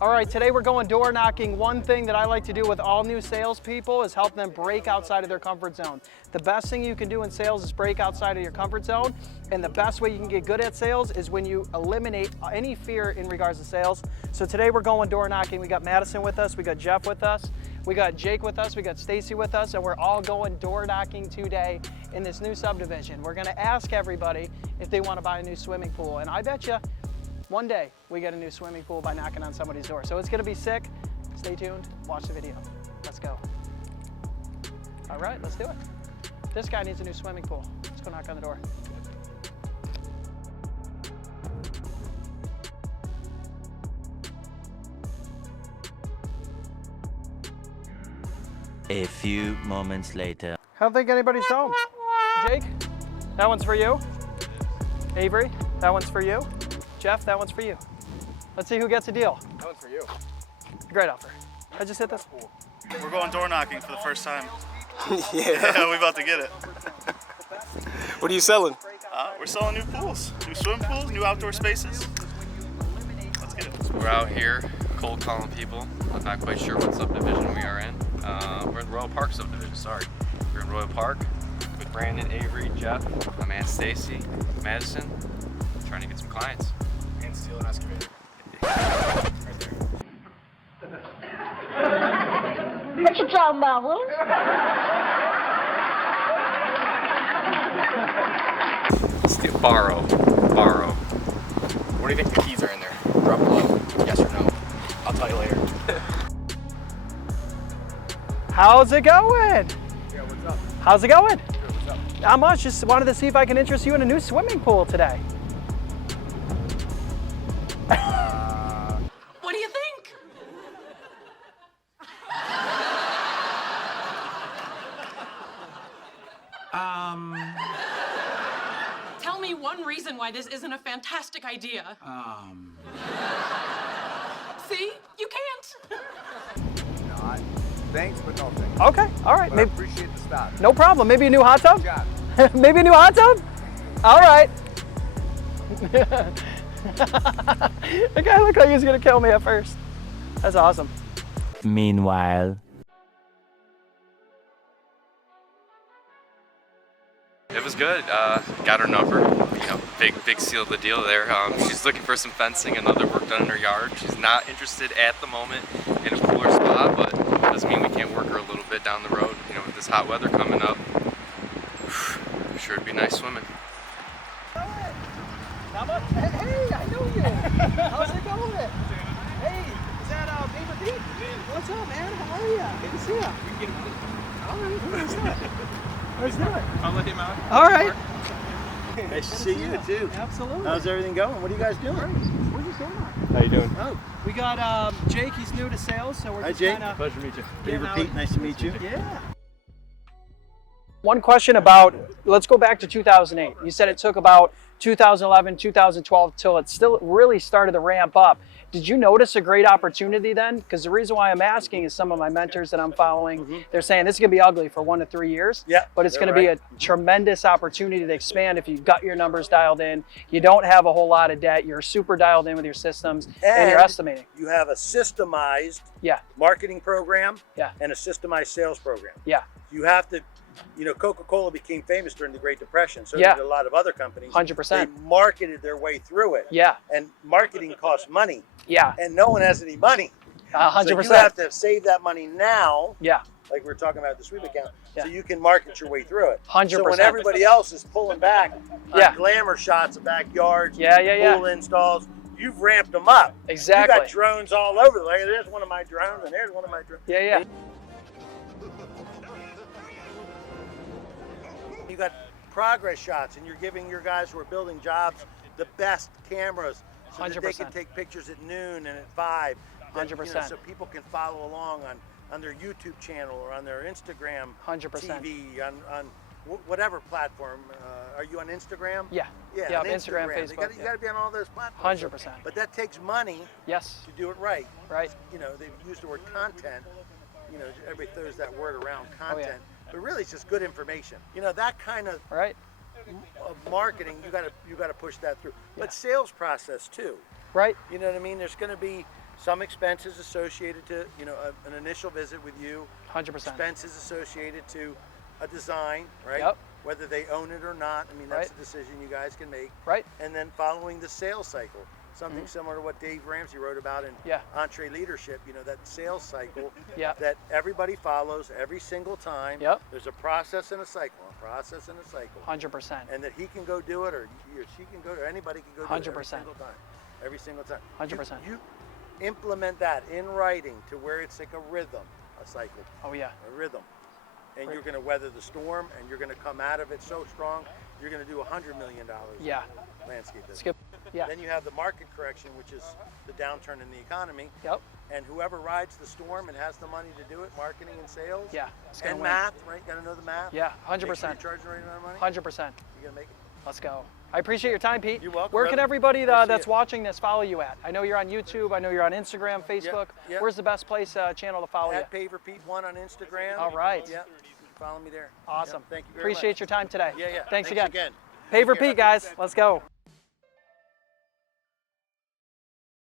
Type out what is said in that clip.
All right, today we're going door knocking. One thing that I like to do with all new salespeople is help them break outside of their comfort zone. The best thing you can do in sales is break outside of your comfort zone, and the best way you can get good at sales is when you eliminate any fear in regards to sales. So today we're going door knocking. We got Madison with us, we got Jeff with us, we got Jake with us, we got Stacy with us, and we're all going door knocking today in this new subdivision. We're gonna ask everybody if they wanna buy a new swimming pool, and I bet you one day we get a new swimming pool by knocking on somebody's door. So it's gonna be sick. Stay tuned, watch the video. Let's go. All right, let's do it. This guy needs a new swimming pool. Let's go knock on the door. A few moments later. I don't think anybody's home. Jake, that one's for you. Avery, that one's for you. Jeff, that one's for you. Let's see who gets a deal. That one's for you. Great offer. I just hit this. We're going door knocking for the first time. Yeah. We're about to get it. What are you selling? We're selling new pools, new swimming pools, new outdoor spaces. Let's get it. We're out here cold calling people. I'm not quite sure what subdivision we are in. We're in Royal Park subdivision, sorry. We're in Royal Park with Brandon, Avery, Jeff, my man Stacy, Madison, trying to get some clients. And steal an excavator. Right there. What you talking about, Will? Borrow. What do you think the keys are in there? Drop below. Yes or no? I'll tell you later. How's it going? Yeah, what's up? How's it going? Good, what's up? Not much, just wanted to see if I can interest you in a new swimming pool today. What do you think? Tell me one reason why this isn't a fantastic idea. See? You can't. No, thanks, but no thanks. Okay, all right. But I appreciate the stop. No problem. Maybe a new hot tub? Good job. Maybe a new hot tub? All right. The guy looked like he was gonna kill me at first. That's awesome. Meanwhile. It was good. Got her number. You know, big seal of the deal there. She's looking for some fencing and other work done in her yard. She's not interested at the moment in a cooler spot, but doesn't mean we can't work her a little bit down the road. You know, with this hot weather coming up, sure it'd be nice swimming. Hey, I know you. How's it going? Hey, is that Paper Pete? What's up, man? How are you? Good to see you. We can get him out. All right, let's do it. Let's do it. I'll let him out. All right. Nice to see you too. Absolutely. How's everything going? What are you guys doing? We're just going on. How you doing? Oh, we got Jake. He's new to sales, so we're Hi, just Jake. kind of. Pleasure to meet you. Favorite Pete, nice to meet you. Yeah. One question about, let's go back to 2008. You said it took about 2011, 2012 till it still really started to ramp up. Did you notice a great opportunity then? Because the reason why I'm asking is some of my mentors that I'm following, they're saying this is going to be ugly for 1 to 3 years, Yeah, but it's they're going to be right. a tremendous opportunity to expand if you've got your numbers dialed in, you don't have a whole lot of debt, you're super dialed in with your systems, and you're estimating. You have a systemized Yeah, marketing program Yeah. and a systemized sales program. yeah, You have to, you know, Coca-Cola became famous during the Great Depression, so Yeah. did a lot of other companies. 100%. They marketed their way through it. Yeah, And marketing costs money, yeah, and no one has any money. 100%. So you have to save that money now, Yeah, like we were talking about the sweep account, Yeah. so you can market your way through it. 100%. So when everybody else is pulling back on Yeah. glamour shots of backyards, Yeah. pool installs, you've ramped them up. Exactly. You got drones all over. Like, there's one of my drones, and there's one of my drones. Yeah. You got progress shots, and you're giving your guys who are building jobs the best cameras so that they 100%. can take pictures at noon and at 5. that, 100%. so people can follow along on their YouTube channel or on their Instagram 100%. TV, on whatever platform. Are you on Instagram? Yeah. Yeah, on Instagram, You Facebook. got to be on all those platforms. 100%. But that takes money Yes. to do it right. Right. You know, they've used the word content. You know, everybody throws that word around, content. Oh, yeah. But really, it's just good information. You know, that kind of Right. marketing, you got to push that through. Yeah. But sales process too. Right. You know what I mean? There's going to be some expenses associated to, you know, an initial visit with you. 100%. Expenses associated to a design, right? Yep. Whether they own it or not. I mean, that's Right. a decision you guys can make. Right. And then following the sales cycle, something similar to what Dave Ramsey wrote about in Yeah. Entree Leadership, you know, that sales cycle Yeah. that everybody follows every single time. Yep. There's a process and a cycle, a process and a cycle. 100%. And that he can go do it, or he or she can go, or anybody can go do it every 100%. single time. Every single time. 100%. You implement that in writing to where it's like a rhythm, a cycle, Oh yeah. a rhythm. And Right. you're going to weather the storm, and you're going to come out of it so strong, you're going to do $100 million Yeah. landscape business. Skip. Yeah. Then you have the market correction, which is the downturn in the economy. Yep. And whoever rides the storm and has the money to do it, marketing and sales, Yeah. It's gonna and win. math, right? Got to know the math. Yeah. Make sure 100%. you're charging the right amount of money. 100%. You're going to make it. Let's go. I appreciate your time, Pete. You're welcome, Where can brother. everybody I see that's it. watching this follow you at? I know you're on YouTube. I know you're on Instagram, Facebook. yep. Where's the best place channel to follow you? At Paver Pete 1 on Instagram. All right. Yeah. Follow me there. Awesome. Yep. Thank you very Appreciate much. your time today. Yeah, yeah. Thanks again. again. Paver Take care. Pete, guys. Let's go.